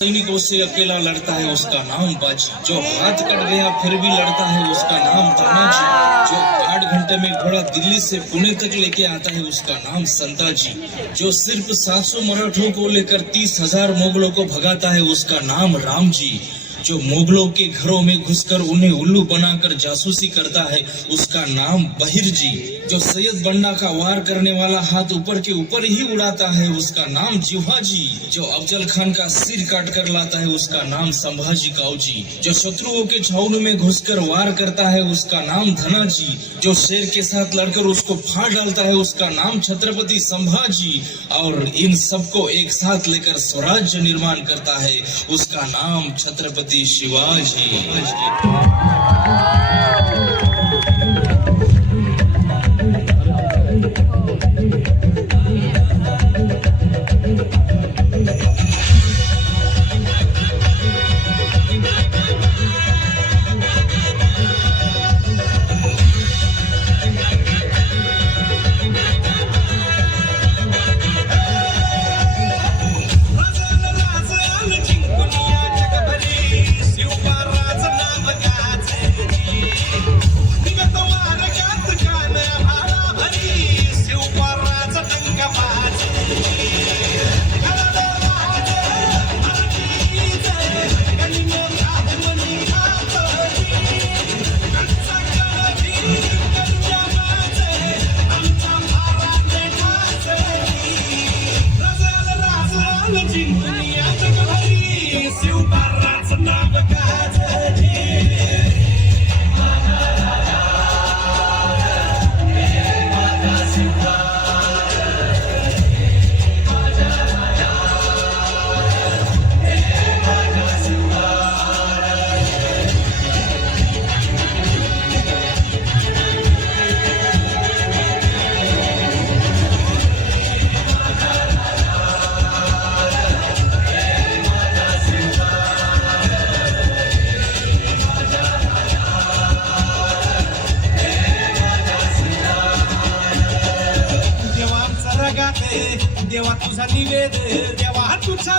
सैनिकों से अकेला लड़ता है उसका नाम बाजी, जो हाथ कट गया फिर भी लड़ता है उसका नाम तानाजी, जो 8 घंटे में घोड़ा दिल्ली से पुणे तक लेके आता है उसका नाम संताजी, जो सिर्फ 700 मराठों को लेकर 30,000 मुगलों को भगाता है उसका नाम राम जी, जो मुगलों के घरों में घुसकर उन्हें उल्लू बनाकर जासूसी करता है उसका नाम बहिर जी, जो सैयद बंडा का वार करने वाला हाथ ऊपर के ऊपर ही उड़ाता है उसका नाम जिह्वा जी, जो अफजल खान का सिर काट कर लाता है उसका नाम संभाजी काऊ जी, जो शत्रुओं के छावनी में घुसकर वार करता है उसका नाम धना जी, जो शेर के साथ लड़कर उसको फाड़ डालता है उसका नाम छत्रपति संभाजी, और इन सबको एक साथ लेकर स्वराज्य निर्माण करता है उसका नाम छत्रपति शिवाजी। देवा तुझा निवेद, देवा तुझा